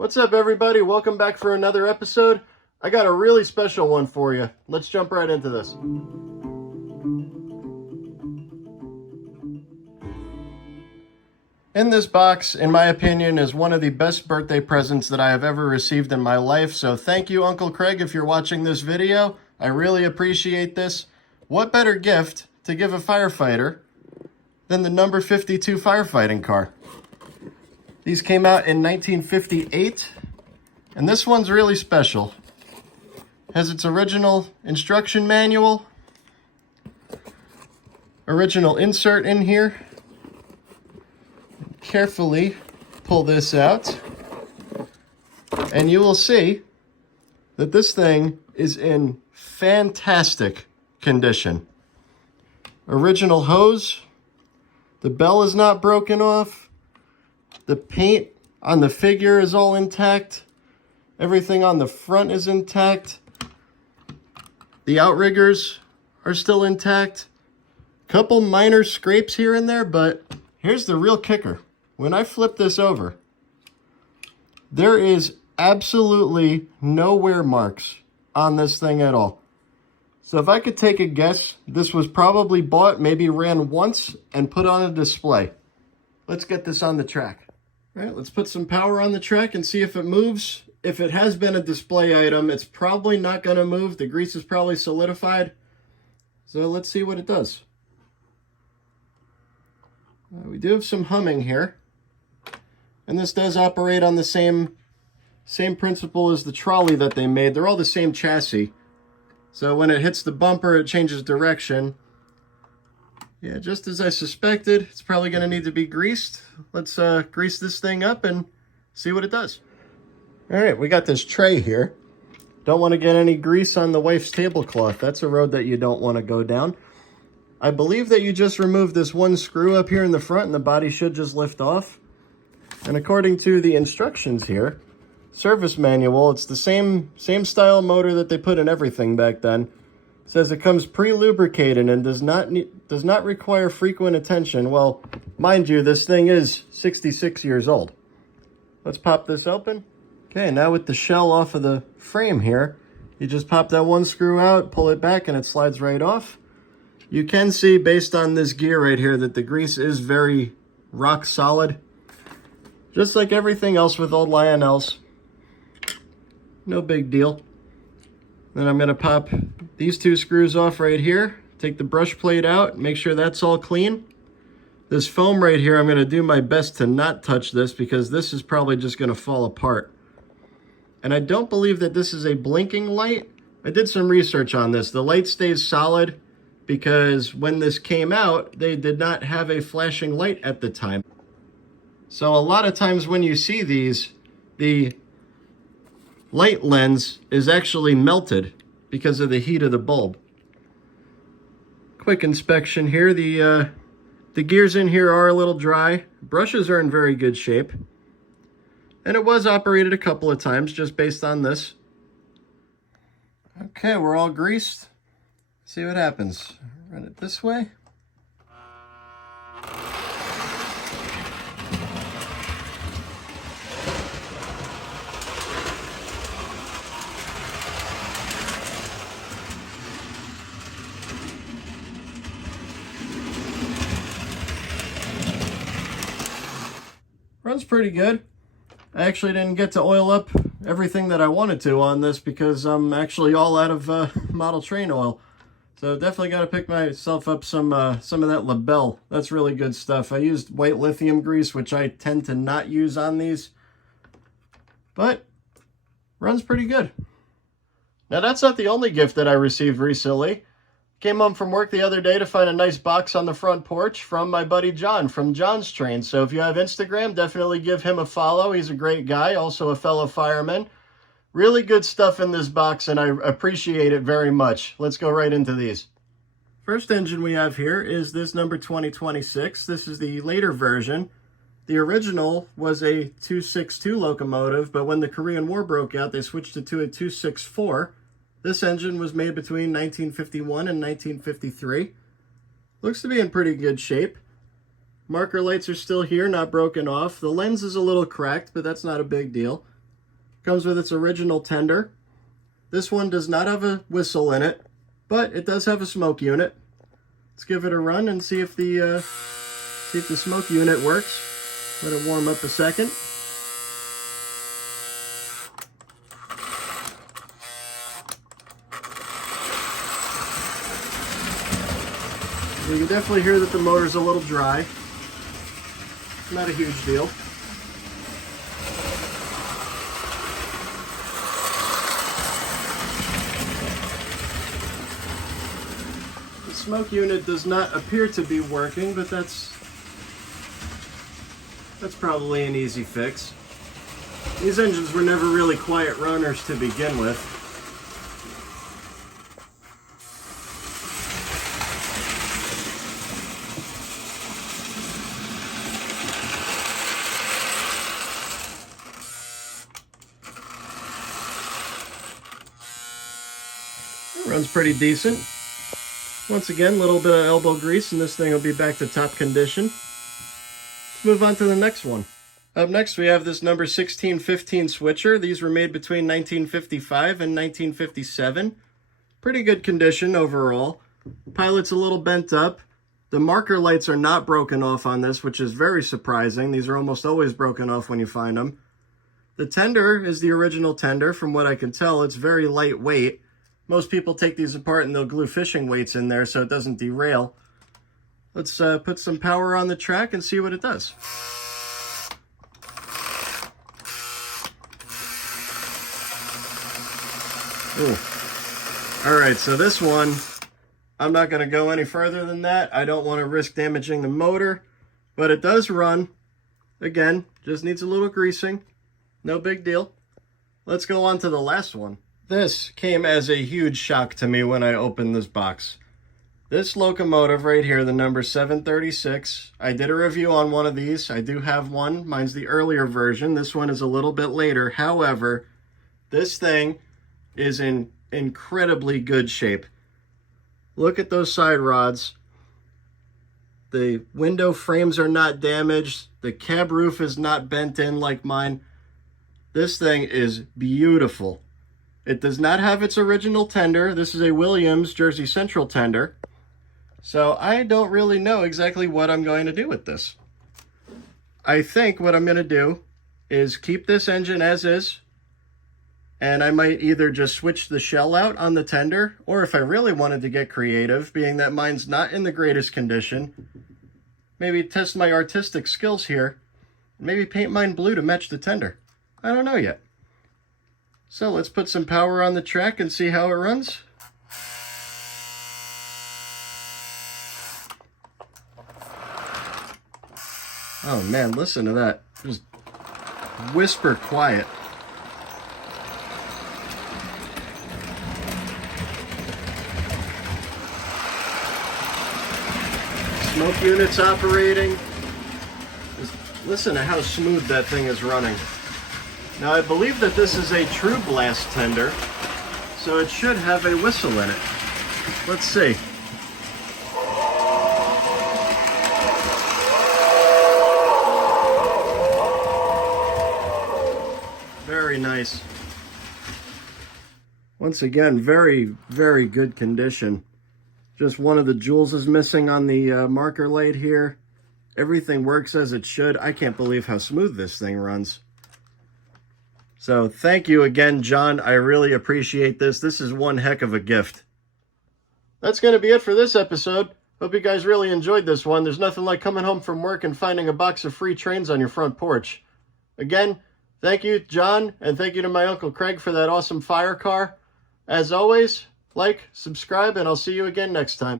What's up, everybody? Welcome back for another episode. I got a really special one for you. Let's jump right into this. In this box, in my opinion, is one of the best birthday presents that I have ever received in my life. So thank you, Uncle Craig, if you're watching this video. I really appreciate this. What better gift to give a firefighter than the number 52 firefighting car? These came out in 1958, and this one's really special. It has its original instruction manual, original insert in here. Carefully pull this out, and you will see that this thing is in fantastic condition. Original hose, the bell is not broken off. The paint on the figure is all intact. Everything on the front is intact. The outriggers are still intact. Couple minor scrapes here and there, but here's the real kicker. When I flip this over, there is absolutely no wear marks on this thing at all. So if I could take a guess, this was probably bought, maybe ran once, and put on a display. Let's get this on the track. All right, let's put some power on the track and see if it moves. If it has been a display item, it's probably not going to move. The grease is probably solidified. So let's see what it does. We do have some humming here. And this does operate on the same principle as the trolley that they made. They're all the same chassis. So when it hits the bumper, it changes direction. Yeah, just as I suspected, it's probably going to need to be greased. Let's grease this thing up and see what it does. All right, we got this tray here. Don't want to get any grease on the wife's tablecloth. That's a road that you don't want to go down. I believe that you just remove this one screw up here in the front and the body should just lift off. And according to the instructions here, service manual, it's the same style motor that they put in everything back then. It says it comes pre-lubricated and does not require frequent attention. Well, mind you, this thing is 66 years old. Let's pop this open. Okay, now with the shell off of the frame here, you just pop that one screw out, pull it back, and it slides right off. You can see, based on this gear right here, that the grease is very rock solid. Just like everything else with old Lionels. No big deal. Then I'm going to pop these two screws off right here. Take the brush plate out, make sure that's all clean. This foam right here, I'm going to do my best to not touch this because this is probably just going to fall apart. And I don't believe that this is a blinking light. I did some research on this. The light stays solid because when this came out, they did not have a flashing light at the time. So a lot of times when you see these, the light lens is actually melted because of the heat of the bulb. Quick inspection here. The gears in here are a little dry. Brushes are in very good shape. And it was operated a couple of times just based on this. Okay, we're all greased. See what happens. Run it this way. Runs pretty good. I actually didn't get to oil up everything that I wanted to on this because I'm actually all out of model train oil. So definitely got to pick myself up some of that Labelle. That's really good stuff. I used white lithium grease, which I tend to not use on these. But runs pretty good. Now that's not the only gift that I received recently. Came home from work the other day to find a nice box on the front porch from my buddy John from John's Train. So if you have Instagram, definitely give him a follow. He's a great guy, also a fellow fireman. Really good stuff in this box, and I appreciate it very much. Let's go right into these. First engine we have here is this number 2026. This is the later version. The original was a 262 locomotive, but when the Korean War broke out, they switched it to a 264. This engine was made between 1951 and 1953. Looks to be in pretty good shape. Marker lights are still here, not broken off. The lens is a little cracked, but that's not a big deal. Comes with its original tender. This one does not have a whistle in it, but it does have a smoke unit. Let's give it a run and see if the smoke unit works. Let it warm up a second. You can definitely hear that the motor's a little dry. Not a huge deal. The smoke unit does not appear to be working, but that's probably an easy fix. These engines were never really quiet runners to begin with. Runs pretty decent. Once again, a little bit of elbow grease and this thing will be back to top condition. Let's move on to the next one. Up next we have this number 1615 switcher. These were made between 1955 and 1957. Pretty good condition overall. Pilot's a little bent up. The marker lights are not broken off on this, which is very surprising. These are almost always broken off when you find them. The tender is the original tender. From what I can tell, it's very lightweight. Most people take these apart and they'll glue fishing weights in there so it doesn't derail. Let's put some power on the track and see what it does. Ooh. All right, so this one, I'm not going to go any further than that. I don't want to risk damaging the motor, but it does run. Again, just needs a little greasing. No big deal. Let's go on to the last one. This came as a huge shock to me when I opened this box. This locomotive right here, the number 736, I did a review on one of these. I do have one. Mine's the earlier version. This one is a little bit later. However, this thing is in incredibly good shape. Look at those side rods. The window frames are not damaged. The cab roof is not bent in like mine. This thing is beautiful. It does not have its original tender. This is a Williams Jersey Central tender. So I don't really know exactly what I'm going to do with this. I think what I'm going to do is keep this engine as is. And I might either just switch the shell out on the tender, or if I really wanted to get creative, being that mine's not in the greatest condition, maybe test my artistic skills here. Maybe paint mine blue to match the tender. I don't know yet. So let's put some power on the track and see how it runs. Oh man, listen to that. Just whisper quiet. Smoke unit's operating. Just listen to how smooth that thing is running. Now I believe that this is a true blast tender, so it should have a whistle in it. Let's see. Very nice. Once again, very, very good condition. Just one of the jewels is missing on the marker light here. Everything works as it should. I can't believe how smooth this thing runs. So thank you again, John. I really appreciate this. This is one heck of a gift. That's going to be it for this episode. Hope you guys really enjoyed this one. There's nothing like coming home from work and finding a box of free trains on your front porch. Again, thank you, John, and thank you to my Uncle Craig for that awesome fire car. As always, like, subscribe, and I'll see you again next time.